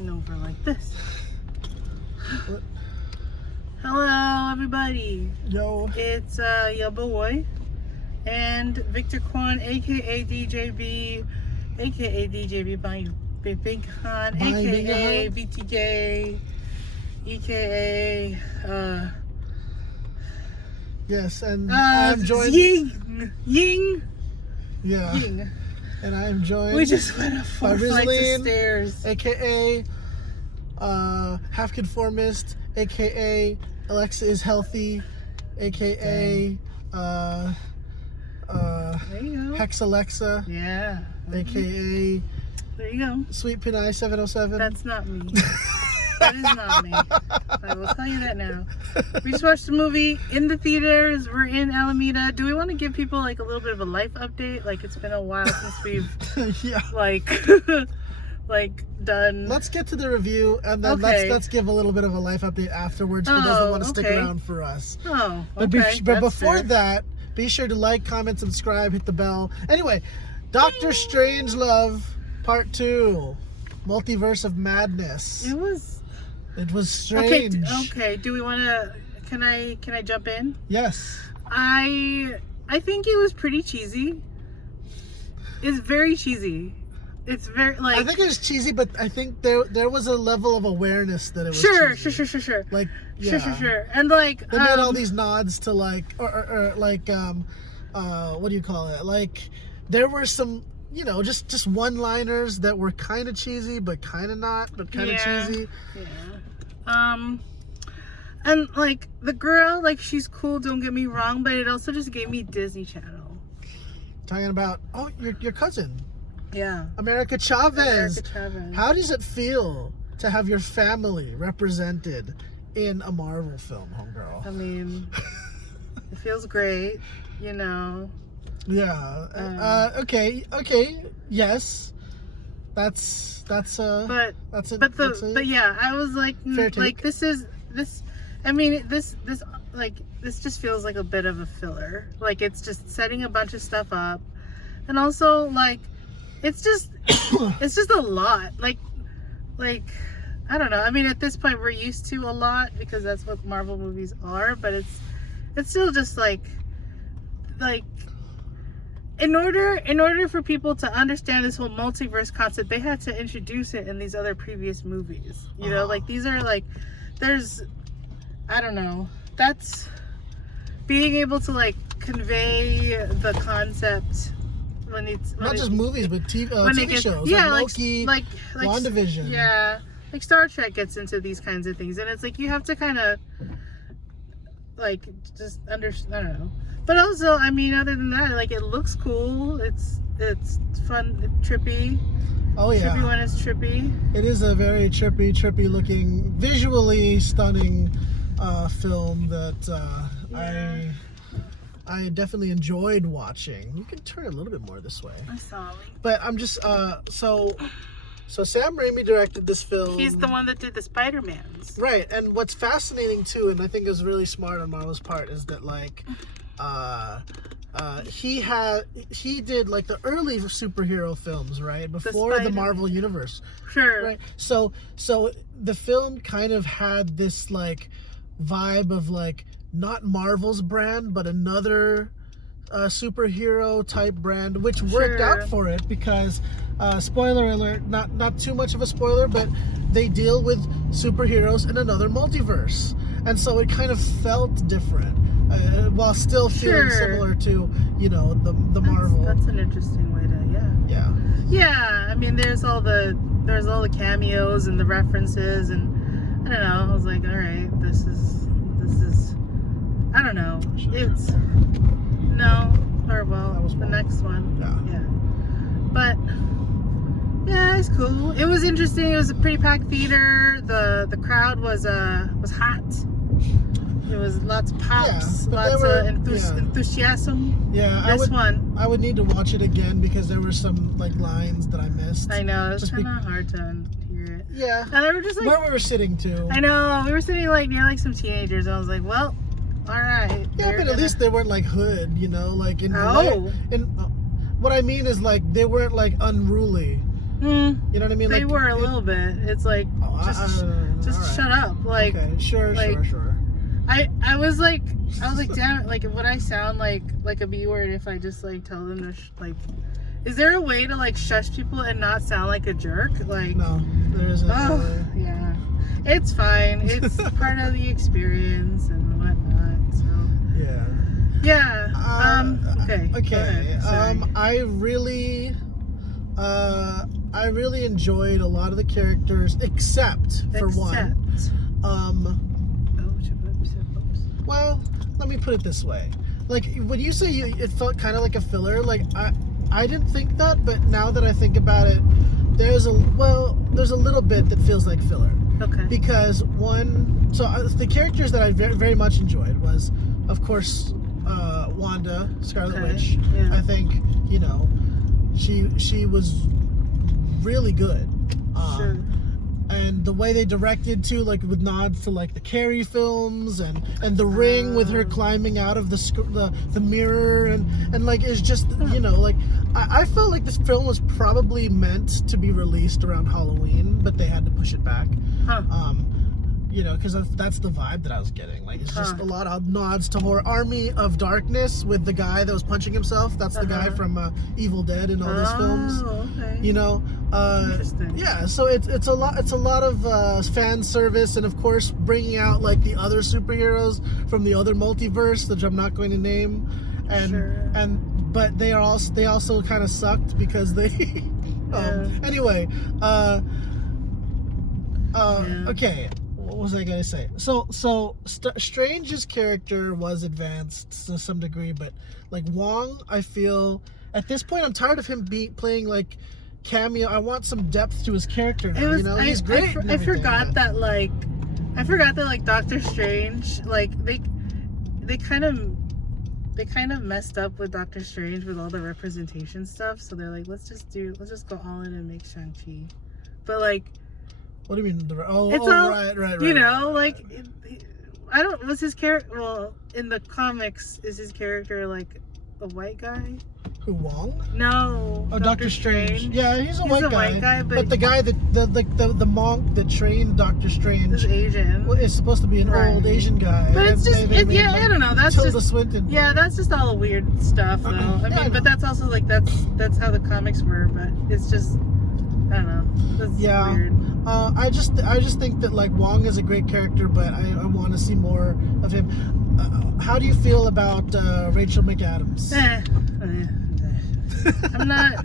lean over like this. Hello, everybody. Yo. It's your boy and Victor Quan, aka DJB, aka DJB by Big Khan, aka VTJ, aka yes, and I'm joined. Ying. Yeah. Ying. And I'm joined. We just went up 4 flights of stairs. AKA Half Conformist, AKA Alexa is Healthy, AKA there you go. Hex Alexa, Yeah. AKA There you go. Sweet Pinay 707. That's not me. That is not me. I will tell you that now. We just watched the movie in the theaters. We're in Alameda. Do we want to give people like a little bit of a life update? Like it's been a while since we've yeah. like done. Let's get to the review and then Okay. let's give a little bit of a life update afterwards for those that want to stick around for us. Oh, But, okay. but before fair. that, be sure to like, comment, subscribe, hit the bell. Anyway, Doctor Strangelove Part 2, Multiverse of Madness. It was strange. Okay. Do we want to? Can I jump in? Yes. I think it was pretty cheesy. It's very cheesy. It's very like. I think it was cheesy, but I think there was a level of awareness that it was Sure. Like, yeah. Sure. And like They made all these nods to like, or like, what do you call it? Like, there were some, you know, just one-liners that were kind of cheesy, but kind of not, but kind of cheesy. Yeah. And like the girl, like she's cool. Don't get me wrong, but it also just gave me Disney Channel. Talking about your cousin, Yeah. America Chavez. America Chavez. How does it feel to have your family represented in a Marvel film, homegirl? I mean, it feels great, you know. Yeah. Okay. Yes. That's But it. but yeah, I was like, Fair like take. this. I mean, this just feels like a bit of a filler. Like it's just setting a bunch of stuff up, and also like it's just a lot. Like I don't know. I mean, at this point, we're used to a lot because that's what Marvel movies are. But it's still just like. In order for people to understand this whole multiverse concept, they had to introduce it in these other previous movies. You know, like these are like, there's, I don't know. That's being able to like convey the concept when it's Not just movies, but TV shows. Yeah, like Loki, like WandaVision. Yeah, like Star Trek gets into these kinds of things, and it's like you have to kind of like just understand. I don't know. But also, I mean, other than that, like it looks cool. It's fun, trippy. Oh yeah. Trippy when it's trippy. It is a very trippy looking, visually stunning film that I definitely enjoyed watching. You can turn a little bit more this way. I'm sorry. But I'm just so Sam Raimi directed this film. He's the one that did the Spider-Mans. Right, and what's fascinating too, and I think is really smart on Marvel's part, is that like he did like the early superhero films, right, before the Marvel universe. Sure. Right. So the film kind of had this like vibe of like not Marvel's brand, but another superhero type brand, which worked out for it because spoiler alert, not too much of a spoiler, but they deal with superheroes in another multiverse, and so it kind of felt different. While still feeling similar to, you know, the Marvel. That's an interesting way to Yeah, I mean, there's all the cameos and the references, and I don't know. I was like, all right, this is. I don't know. It's that was the next one. Yeah. But yeah, it's cool. It was interesting. It was a pretty packed theater. The crowd was hot. There was lots of pops, lots of enthusiasm. Yeah, I would need to watch it again because there were some like lines that I missed. I know, it's kind of hard to hear it. Yeah. And they were just like where we were sitting too. I know, we were sitting like near like some teenagers. I was like, well, all right. Yeah, but at least they weren't like hood, you know, like in Oh. what I mean is like they weren't like unruly. You know what I mean? They like, were a little bit. It's like just right. shut up. Like okay, sure. I was like damn it, like would I sound like a B word if I just like tell them to like is there a way to like shush people and not sound like a jerk? Like no, there isn't. Oh yeah. It's fine. It's part of the experience and whatnot. So Yeah. okay. Okay. I really enjoyed a lot of the characters except for one. Well, let me put it this way. Like when you say it felt kind of like a filler, like I didn't think that, but now that I think about it, there's a little bit that feels like filler. Okay. Because the characters that I very, very much enjoyed was, of course, Wanda, Scarlet Witch. Yeah. I think, you know, she was really good. Sure. And the way they directed too, like with nods to like the Carrie films and the Ring with her climbing out of the mirror and like it's just you know like I felt like this film was probably meant to be released around Halloween, but they had to push it back. You know, because that's the vibe that I was getting. Like it's just a lot of nods to horror. Army of Darkness with the guy that was punching himself. That's the guy from Evil Dead and all those films. Okay. You know, Interesting. yeah. So it's a lot of fan service, and of course bringing out like the other superheroes from the other multiverse, which I'm not going to name, but they also kind of sucked because they. Anyway, okay. What was I gonna say? So Strange's character was advanced to some degree, but like Wong, I feel at this point I'm tired of him playing like cameo. I want some depth to his character now. You know, he's great. I forgot that like Doctor Strange, like they kind of messed up with Doctor Strange with all the representation stuff. So they're like, let's just go all in and make Shang-Chi, but like. What do you mean? Right. You know, like, I don't. Was his character? Well, in the comics, is his character like a white guy? Who, Wong? No. Oh, Doctor Strange. Yeah, he's a white guy. But the guy the monk that trained Doctor Strange is Asian. Is supposed to be an old Asian guy. But it's just, I don't know. That's Tilda just Swinton. Yeah, that's just all weird stuff, though. I mean, but that's also like that's how the comics were. But it's just, I don't know. That's weird. I just think that like Wong is a great character, but I want to see more of him. How do you feel about Rachel McAdams? I'm not.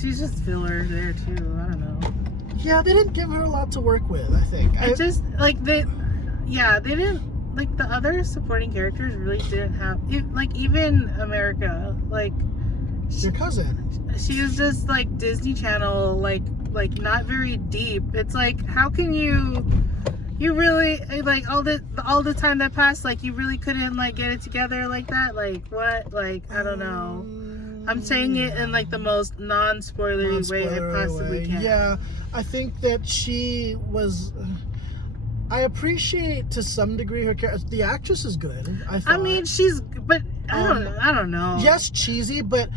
She's just filler there too. I don't know. Yeah, they didn't give her a lot to work with. I think. I just like they didn't like the other supporting characters really didn't have like even America like. Your cousin. She was just like Disney Channel like not very deep. It's like how can you really like all the time that passed like you really couldn't like get it together like that, like what, like I don't know. I'm saying it in like the most non-spoilery way I possibly can. Yeah, I think that she was. I appreciate to some degree her character. The actress is good. I mean, but I don't know. Yes, cheesy, but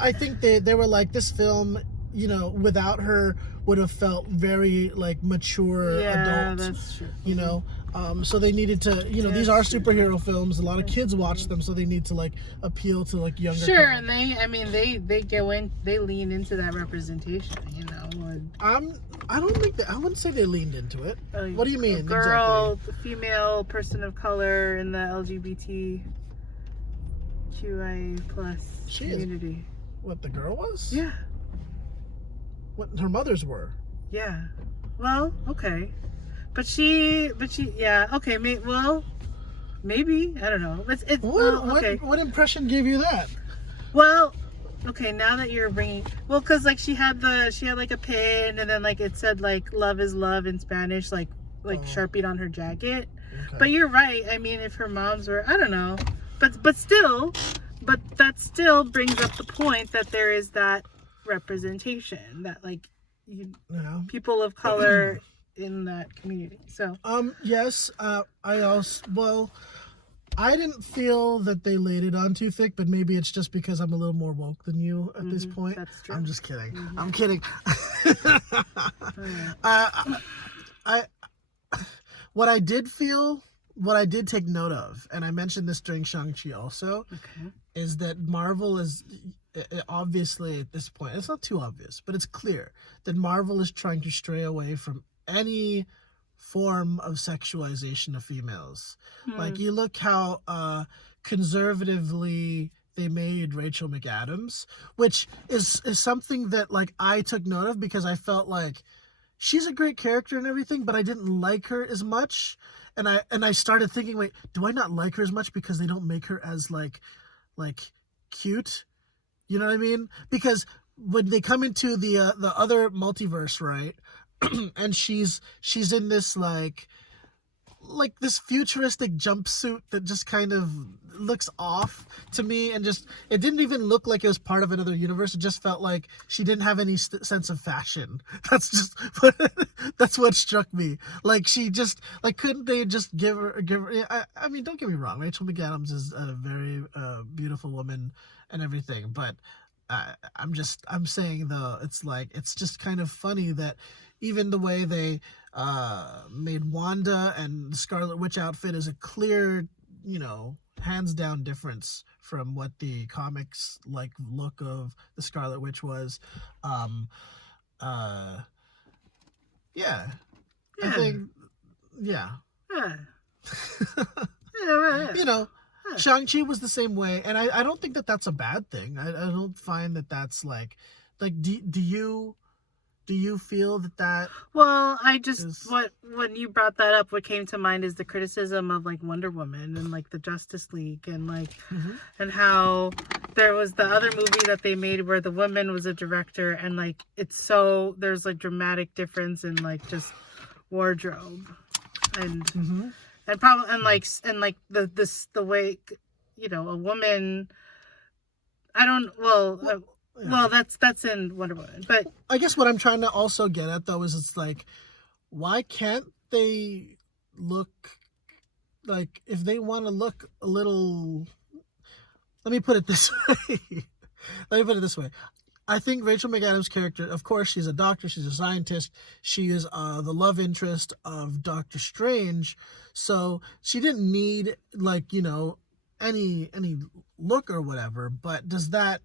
I think they were like this film. You know, without her would have felt very like mature adult. That's true. You know, so they needed to. You know, these are superhero films. A lot of kids watch them, so they need to like appeal to like younger. Sure, kids. and they lean into that representation. You know. I don't think I wouldn't say they leaned into it. What do you mean? A girl, exactly? female, person of color in the LGBTQI plus community. What, the girl was? Yeah. What her mothers were? Yeah. Well, okay, but she, yeah, okay. Maybe I don't know. What impression gave you that? Well. Okay, now that you're bringing, because like she had like a pin, and then like it said like "love is love" in Spanish, like Sharpied on her jacket. Okay. But you're right. I mean, if her moms were, I don't know, but that still brings up the point that there is that representation that like people of color in that community. So yes, I didn't feel that they laid it on too thick, but maybe it's just because I'm a little more woke than you at this point. That's true. I'm just kidding. I'm kidding. I what I did take note of, and I mentioned this during Shang-Chi also, is that Marvel is obviously at this point, it's not too obvious, but it's clear that Marvel is trying to stray away from any form of sexualization of females. Like, you look how conservatively they made Rachel McAdams, which is something that, like, I took note of because I felt like she's a great character and everything, but I didn't like her as much. And I started thinking, wait, do I not like her as much because they don't make her as like cute? You know what I mean? Because when they come into the other multiverse, right? And she's in this like this futuristic jumpsuit that just kind of looks off to me, and just it didn't even look like it was part of another universe. It just felt like she didn't have any sense of fashion. That's what struck me. Like, she just, like, couldn't they just give her I mean, don't get me wrong, Rachel McAdams is a very beautiful woman and everything, but I'm saying though, it's like, it's just kind of funny that even the way they made Wanda and the Scarlet Witch outfit is a clear, hands down difference from what the comics like look of the Scarlet Witch was. Yeah. I think, yeah. Shang-Chi was the same way, and I don't think that that's a bad thing. I don't find that that's like do you feel that Well, I just when you brought that up, what came to mind is the criticism of like Wonder Woman and like the Justice League, and like and how there was the other movie that they made where the woman was a director, and like there's like dramatic difference in like just wardrobe and probably and like the way a woman. I don't well, that's in Wonder Woman, but I guess what I'm trying to also get at though is it's like, why can't they look like, if they want to look a little? Let me put it this way. I think Rachel McAdams' character, of course, she's a doctor, she's a scientist, she is the love interest of Doctor Strange, so she didn't need any look or whatever. But does that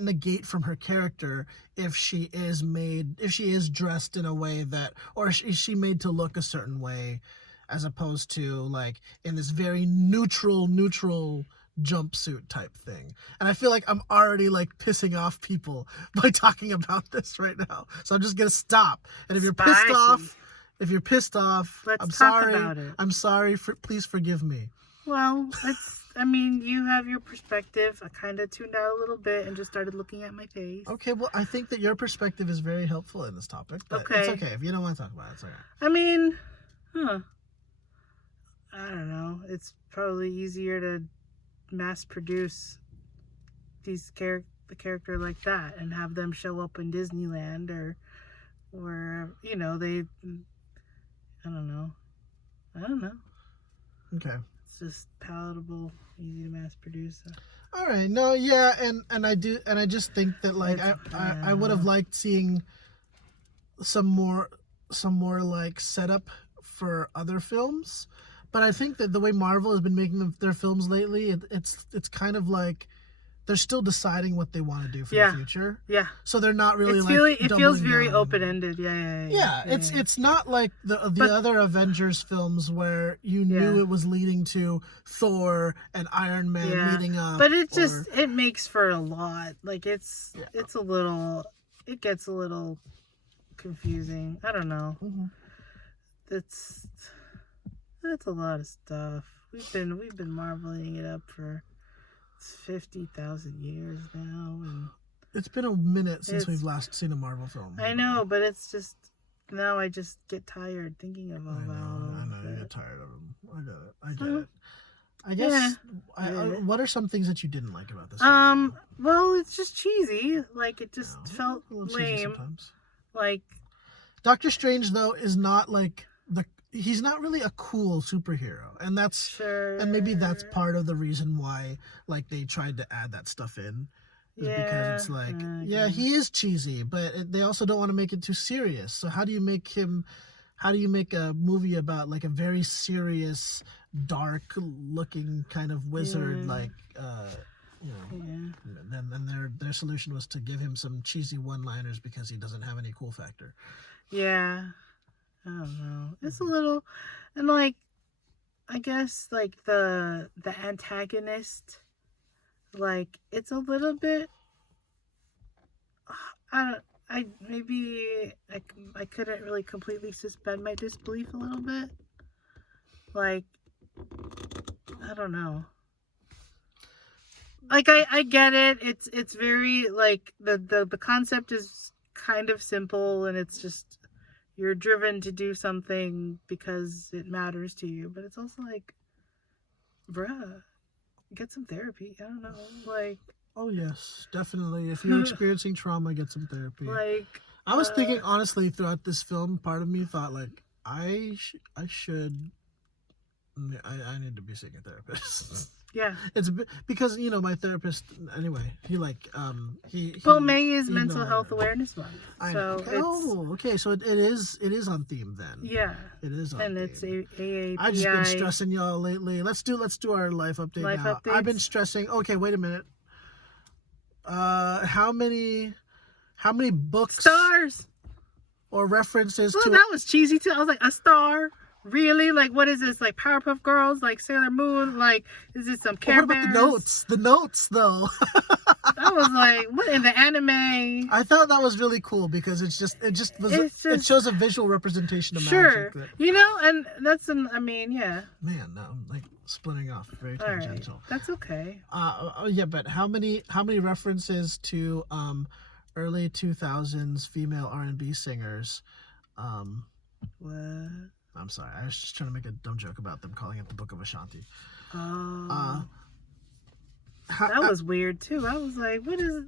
negate from her character if she is dressed in a way that, or is she made to look a certain way, as opposed to like in this very neutral jumpsuit type thing? And I feel like I'm already like pissing off people by talking about this right now, so I'm just gonna stop. And if you're pissed off, I'm sorry. About it. I'm sorry. Please forgive me. Well, you have your perspective. I kind of tuned out a little bit and just started looking at my face. Okay, well, I think that your perspective is very helpful in this topic. But it's okay. If you don't want to talk about it, it's okay. I don't know. It's probably easier to mass produce the character like that and have them show up in Disneyland or they. I don't know. Okay. It's just palatable, easy to mass produce. All right. No, yeah, and I just think that like I would have liked seeing some more like setup for other films, but I think that the way Marvel has been making their films lately, it's kind of like they're still deciding what they want to do for the future. Yeah. So they're not really it feels very open-ended. Yeah. It's not like the other Avengers films where you knew it was leading to Thor and Iron Man meeting up. But it makes for a lot. Like it gets a little confusing. I don't know. That's a lot of stuff. We've been marveling it up for 50,000 years now, and it's been a minute since we've last seen a Marvel film. I know, but it's just now I just get tired thinking about I know it. You get tired of them. I get it. I guess. What are some things that you didn't like about this film? Well, it's just cheesy. Like it just felt lame. Like Doctor Strange though is not like he's not really a cool superhero, and that's Sure. and maybe that's part of the reason why like they tried to add that stuff in, is because Yeah. it's like, I yeah, guess. he is cheesy, but they also don't want to make it too serious. So how do you make a movie about like a very serious, dark looking kind of wizard, Yeah. like you know, Yeah. and their solution was to give him some cheesy one-liners because he doesn't have any cool factor. Yeah. I don't know. It's a little, and like, I guess like the antagonist, like it's a little bit. I don't. I couldn't really completely suspend my disbelief a little bit. Like, I don't know. Like I get it. It's very like the concept is kind of simple, and it's just you're driven to do something because it matters to you. But it's also like, bruh, get some therapy. I don't know. Like, Oh yes, definitely. If you're experiencing trauma, get some therapy. like I was thinking honestly throughout this film, part of me thought like I need to be seeing a therapist. yeah. It's because my therapist anyway. He like he. Well, May is you Mental know, Health Awareness Month, I so know. it's Oh, okay. So it is on theme then. yeah, It is on and theme. it's AAPI. I've just been stressing y'all lately. Let's do our life update Life now. I've been updates? stressing. Okay, wait a minute. How many books Stars. or references Well, to that was cheesy too. I was like, a star. Really? Like, what is this? Like Powerpuff Girls? Like Sailor Moon? Like, is this some Care what about Bears? the notes? The notes, though. I was like, what in the anime? I thought that was really cool because it shows a visual representation of Sure. magic. And that's yeah. Man, now I'm like splitting off. Very All right. tangential. That's okay. Yeah, but how many references to early 2000s female R&B singers? What? I'm sorry, I was just trying to make a dumb joke about them calling it the Book of Ashanti. Oh. That was weird too. I was like, what is it?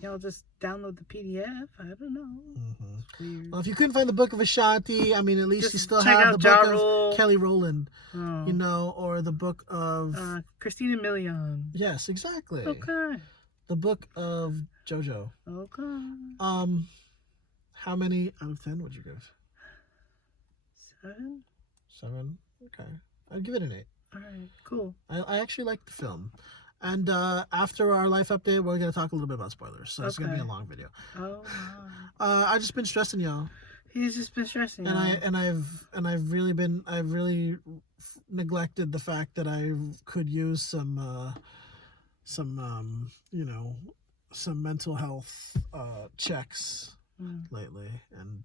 Y'all just download the PDF. I don't know. Mm-hmm. It's weird. Well, if you couldn't find the Book of Ashanti, I mean, at least Just you still check have out the Book Ja Rule. of Kelly Rowland, Oh. or the Book of Christina Milian. yes, exactly. Okay. The Book of JoJo. Okay. How many out of 10 would you give? 7? 7. Okay, I'd give it an 8. All right. Cool. I actually liked the film. And after our life update, we're gonna talk a little bit about spoilers, so it's gonna be a long video. Oh. I've just been stressing y'all. He's just been stressing. And I've really neglected the fact that I could use some mental health checks lately, and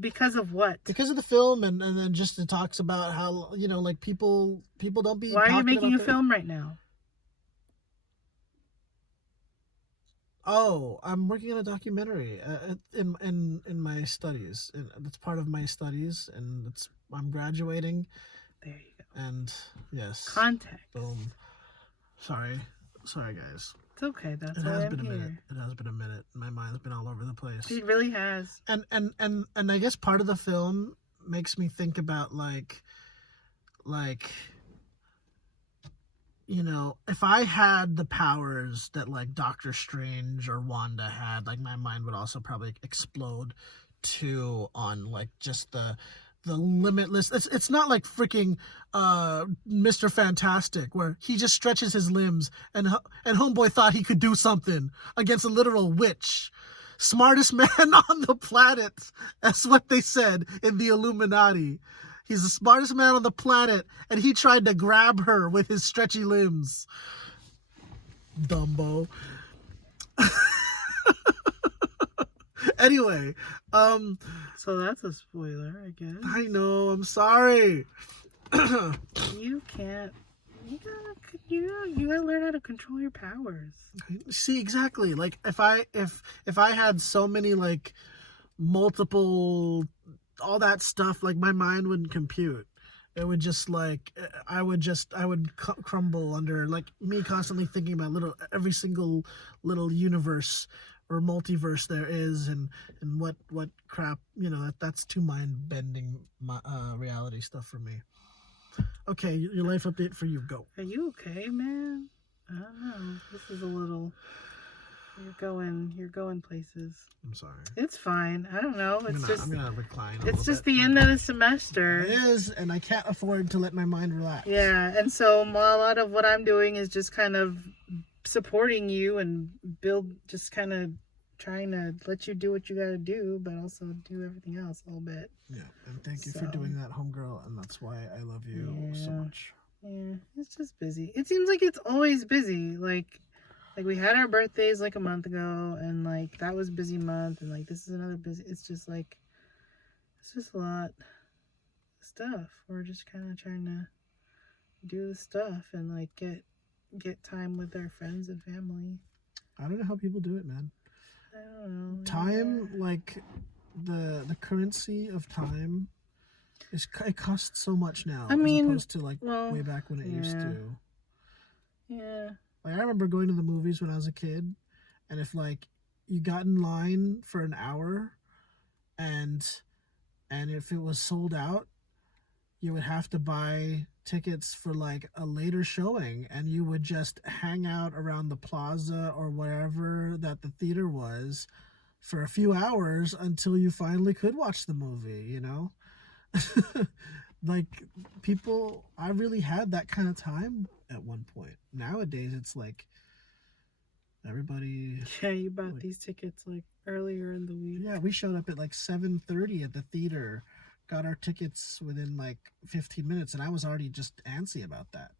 because of what? because of the film, and then just it talks about how like people don't be. Why are you making a film? film right now? Oh, I'm working on a documentary in my studies, and it's part of my studies, and I'm graduating. There you go. And yes, Context. boom. Sorry guys. It's okay. That's It why has I'm been a here. minute. It has been a minute. My mind's been all over the place. It really has. And I guess part of the film makes me think about like if I had the powers that like Doctor Strange or Wanda had, like my mind would also probably explode too on like just the limitless. It's not like freaking Mr. Fantastic where he just stretches his limbs and homeboy thought he could do something against a literal witch. Smartest man on the planet. That's what they said in the Illuminati. He's the smartest man on the planet, and he tried to grab her with his stretchy limbs. Dumbo. Anyway, So that's a spoiler, I guess. I know, I'm sorry. You can't. You gotta learn how to control your powers. See, exactly. Like if I had so many like multiple all that stuff, like my mind wouldn't compute. It would just like I would crumble under like me constantly thinking about every single little universe or multiverse there is, and what crap, that's too mind bending reality stuff for me. Okay, your life update for you. Go. Are you okay, man? I don't know. This is a little. You're going places. I'm sorry. It's fine. I don't know. I'm gonna recline. It's just the end of the semester. It is, and I can't afford to let my mind relax. Yeah, and so a lot of what I'm doing is just kind of supporting you and just kind of trying to let you do what you got to do, but also do everything else a little bit. Yeah, and thank you for doing that, homegirl, and that's why I love you so much. Yeah, it's just busy. It seems like it's always busy. Like we had our birthdays like a month ago, and like that was busy month, and like this is another busy. It's just a lot of stuff. We're just kind of trying to do the stuff and like get time with our friends and family. I don't know how people do it, man. I don't know. Time, like the currency of time, it costs so much now. As opposed to like way back when it used to. Yeah. Like I remember going to the movies when I was a kid, and if like you got in line for an hour, and if it was sold out, you would have to buy tickets for like a later showing, and you would just hang out around the plaza or wherever that the theater was for a few hours until you finally could watch the movie, Like people, I really had that kind of time at one point. Nowadays it's like everybody. Yeah, you bought these tickets like earlier in the week. Yeah, we showed up at like 7:30 at the theater, got our tickets within like 15 minutes, and I was already just antsy about that.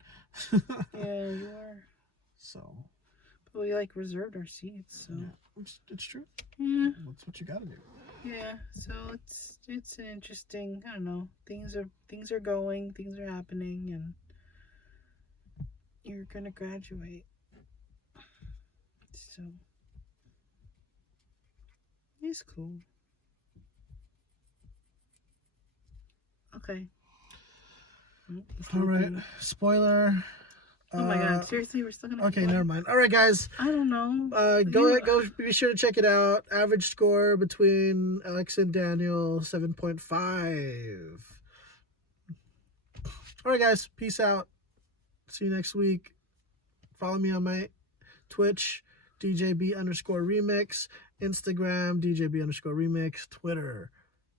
Yeah, you are. So. But we like reserved our seats, so. Yeah, it's true. Yeah. That's what you gotta do. Yeah, so it's an interesting. I don't know. Things are going, things are happening, and you're gonna graduate. So it's cool. Okay. All right. Spoiler. Oh my god! Seriously, we're still gonna. Okay, never mind. All right, guys. I don't know. Go. Be sure to check it out. Average score between Alex and Daniel, 7.5. All right, guys. Peace out. See you next week. Follow me on my Twitch, DJB_remix, Instagram, DJB_remix, Twitter,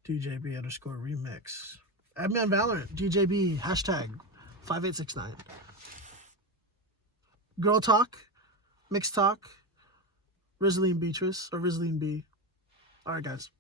DJB_remix. Add me on Valorant, DJB, #5869. Girl talk, mixed talk, Rizline Beatrice, or Rizline B. All right, guys.